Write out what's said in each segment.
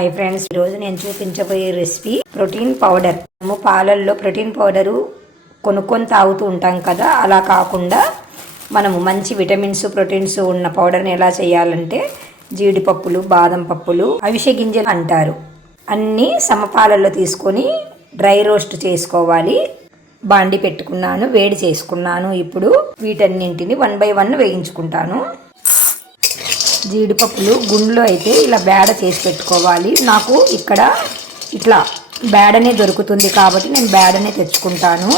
Hi friends, ఈరోజు నేను చూపించబోయే రెసిపీ ప్రోటీన్ పౌడర్. మనము పాలల్లో ప్రోటీన్ పౌడరు కొనుక్కొని తాగుతూ ఉంటాం కదా, అలా కాకుండా మనము మంచి విటమిన్స్ ప్రోటీన్స్ ఉన్న పౌడర్ని ఎలా చేయాలంటే జీడిపప్పులు, బాదం పప్పులు, అవిసె గింజలు అంటారు, అన్నీ సమపాలల్లో తీసుకొని డ్రై రోస్ట్ చేసుకోవాలి. బాండి పెట్టుకున్నాను, వేడి చేసుకున్నాను. ఇప్పుడు వీటన్నింటిని 1 by 1 వేయించుకుంటాను. జీడిపప్పులు గుండ్లో అయితే ఇలా బేడ చేసి పెట్టుకోవాలి. నాకు ఇక్కడ ఇట్లా బేడనే దొరుకుతుంది కాబట్టి నేను బేడనే తెచ్చుకుంటాను.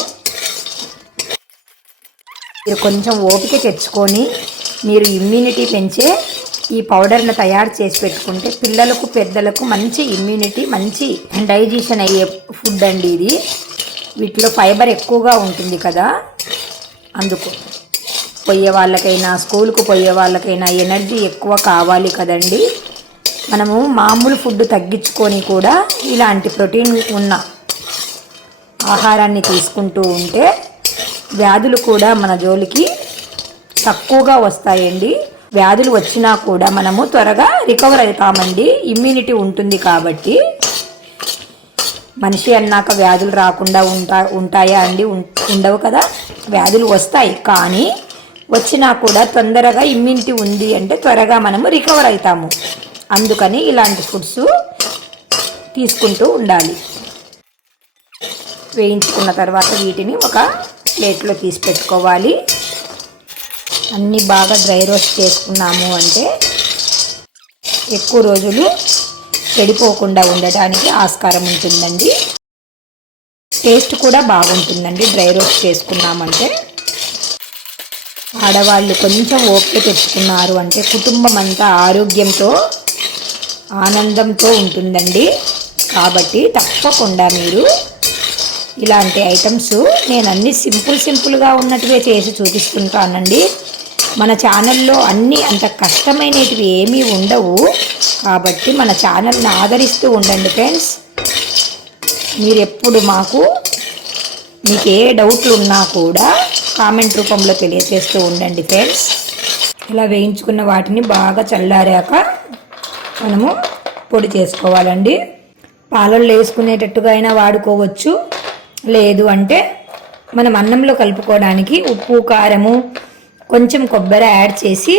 మీరు కొంచెం ఓపిక తెచ్చుకొని మీరు ఇమ్యూనిటీ పెంచే ఈ పౌడర్ను తయారు చేసి పెట్టుకుంటే పిల్లలకు పెద్దలకు మంచి ఇమ్యూనిటీ, మంచి డైజెషన్ అయ్యే ఫుడ్ అండి ఇది. వీటిలో ఫైబర్ ఎక్కువగా ఉంటుంది కదా, అందుకు పోయే వాళ్ళకైనా స్కూల్కు పోయే వాళ్ళకైనా ఎనర్జీ ఎక్కువ కావాలి కదండి. మనము మామూలు ఫుడ్ తగ్గించుకొని కూడా ఇలాంటి ప్రోటీన్ ఉన్న ఆహారాన్ని తీసుకుంటూ ఉంటే వ్యాధులు కూడా మన జోలికి తక్కువగా వస్తాయండి. వ్యాధులు వచ్చినా కూడా మనము త్వరగా రికవర్ అవుతామండి. ఇమ్యూనిటీ ఉంటుంది కాబట్టి. మనిషి అన్నాక వ్యాధులు రాకుండా ఉంటాయా అండి? ఉండవు కదా. వ్యాధులు వస్తాయి, కానీ వచ్చినా కూడా తొందరగా ఇమ్యూనిటీ ఉంది అంటే త్వరగా మనము రికవర్ అవుతాము. అందుకని ఇలాంటి ఫుడ్స్ తీసుకుంటూ ఉండాలి. వేయించుకున్న తర్వాత వీటిని ఒక ప్లేట్లో తీసి పెట్టుకోవాలి. అన్నీ బాగా డ్రై రోస్ట్ చేసుకున్నాము అంటే ఎక్కువ రోజులు చెడిపోకుండా ఉండటానికి ఆస్కారం ఉంటుందండి. టేస్ట్ కూడా బాగుంటుందండి డ్రై రోస్ట్ చేసుకున్నామంటే. ఆడవాళ్ళు కొంచెం ఓపిక తెచ్చుకున్నారు అంటే కుటుంబం అంతా ఆరోగ్యంతో ఆనందంతో ఉంటుందండి. కాబట్టి తప్పకుండా మీరు ఇలాంటి ఐటమ్స్ నేను అన్ని సింపుల్గా ఉన్నట్టువే చేసి చూపిస్తుంటానండి. మన ఛానల్లో అన్నీ అంత కష్టమైనటివి ఏమీ ఉండవు. కాబట్టి మన ఛానల్ని ఆదరిస్తూ ఉండండి ఫ్రెండ్స్. మీరు ఎప్పుడు మీకు ఏ డౌట్లు ఉన్నా కూడా కామెంట్ రూపంలో తెలియజేస్తూ ఉండండి ఫ్రెండ్స్. ఇలా వేయించుకున్న వాటిని బాగా చల్లారాక మనము పొడి చేసుకోవాలండి. పాలల్లో వేసుకునేటట్టుగా అయినా వాడుకోవచ్చు. లేదు అంటే మనం అన్నంలో కలుపుకోవడానికి ఉప్పు, కారము, కొంచెం కొబ్బరి యాడ్ చేసి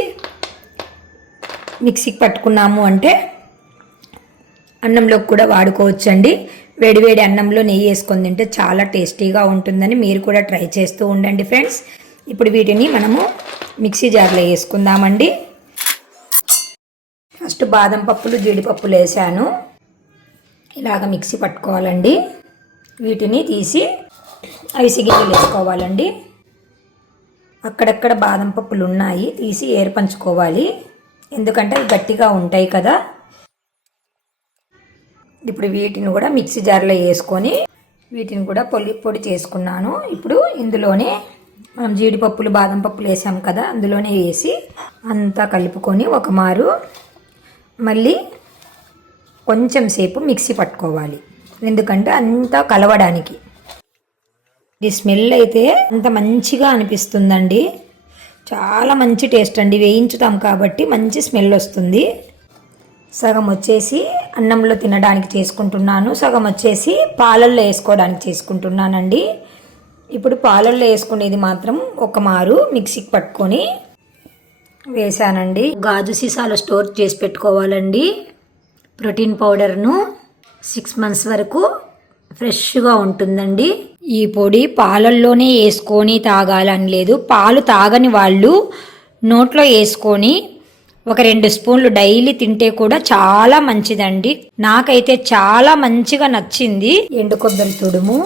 మిక్సీకి పట్టుకున్నాము అంటే అన్నంలోకి కూడా వాడుకోవచ్చండి. వేడివేడి అన్నంలో నెయ్యి వేసుకొని తింటే చాలా టేస్టీగా ఉంటుందని మీరు కూడా ట్రై చేస్తూ ఉండండి ఫ్రెండ్స్. ఇప్పుడు వీటిని మనము మిక్సీ జార్లో వేసుకుందామండి. ఫస్ట్ బాదం పప్పులు, జీడిపప్పులు వేసాను. ఇలాగ మిక్సీ పట్టుకోవాలండి. వీటిని తీసి అవిసె గింజలు వేసుకోవాలండి. అక్కడక్కడ బాదం పప్పులు ఉన్నాయి, తీసి ఏర్పంచుకోవాలి. ఎందుకంటే అవి గట్టిగా ఉంటాయి కదా. ఇప్పుడు వీటిని కూడా మిక్సీ జార్లో వేసుకొని వీటిని కూడా పొడి చేసుకున్నాను. ఇప్పుడు ఇందులోనే మనం జీడిపప్పులు, బాదం పప్పులు వేసాం కదా, అందులోనే వేసి అంతా కలుపుకొని ఒక మారు మళ్ళీ కొంచెం సేపు మిక్సీ పట్టుకోవాలి. ఎందుకంటే అంతా కలవడానికి. ఈ స్మెల్ అయితే అంత మంచిగా అనిపిస్తుందండి. చాలా మంచి టేస్ట్ అండి. వేయించుతాం కాబట్టి మంచి స్మెల్ వస్తుంది. సగం వచ్చేసి అన్నంలో తినడానికి చేసుకుంటున్నాను, సగం వచ్చేసి పాలల్లో వేసుకోవడానికి చేసుకుంటున్నానండి. ఇప్పుడు పాలల్లో వేసుకునేది మాత్రం ఒక మారు మిక్సీకి పట్టుకొని వేసానండి. గాజు సీసాలో స్టోర్ చేసి పెట్టుకోవాలండి. ప్రోటీన్ పౌడర్ను 6 months వరకు ఫ్రెష్గా ఉంటుందండి. ఈ పొడి పాలల్లోనే వేసుకొని తాగాలని లేదు. పాలు తాగని వాళ్ళు నోట్లో వేసుకొని ఒక 2 స్పూన్లు డైలీ తింటే కూడా చాలా మంచిదండి. నాకైతే చాలా మంచిగా నచ్చింది. ఎండు కొబ్బరి తుడుము,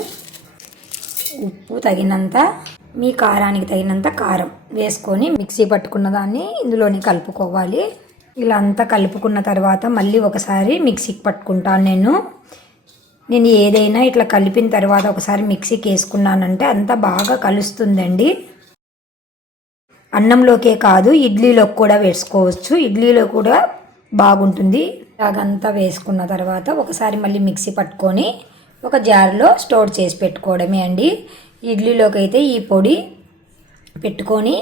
ఉప్పు తగినంత, మీ కారానికి తగినంత కారం వేసుకొని మిక్సీ పట్టుకున్న దాన్ని ఇందులోని కలుపుకోవాలి. ఇలా అంతా కలుపుకున్న తర్వాత మళ్ళీ ఒకసారి మిక్సీకి పట్టుకుంటాను. నేను ఏదైనా ఇట్లా కలిపిన తర్వాత ఒకసారి మిక్సీకి వేసుకున్నానంటే అంతా బాగా కలుస్తుందండి. అన్నంలోకే కాదు, ఇడ్లీలోకి కూడా వేసుకోవచ్చు. ఇడ్లీలో కూడా బాగుంటుంది. ఇలాగంతా వేసుకున్న తర్వాత ఒకసారి మళ్ళీ మిక్సీ పట్టుకొని ఒక జార్లో స్టోర్ చేసి పెట్టుకోవడమే అండి. ఇడ్లీలోకి అయితే ఈ పొడి పెట్టుకొని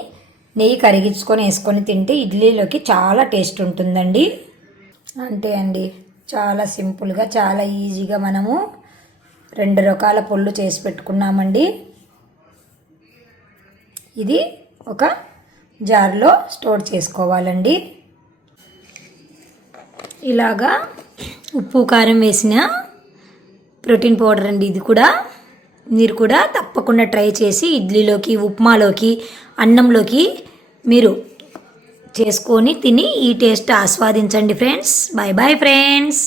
నెయ్యి కరిగించుకొని వేసుకొని తింటే ఇడ్లీలోకి చాలా టేస్ట్ ఉంటుందండి. అంతే అండి. చాలా సింపుల్గా చాలా ఈజీగా మనము 2 రకాల పొళ్ళు చేసి పెట్టుకున్నామండి. ఇది ఒక జార్లో స్టోర్ చేసుకోవాలండి. ఇలాగా ఉప్పు కారం వేసిన ప్రోటీన్ పౌడర్ అండి. ఇది కూడా మీరు కూడా తప్పకుండా ట్రై చేసి ఇడ్లీలోకి, ఉప్మాలోకి, అన్నంలోకి మీరు చేసుకొని తిని ఈ టేస్ట్ ఆస్వాదించండి ఫ్రెండ్స్. Bye bye friends.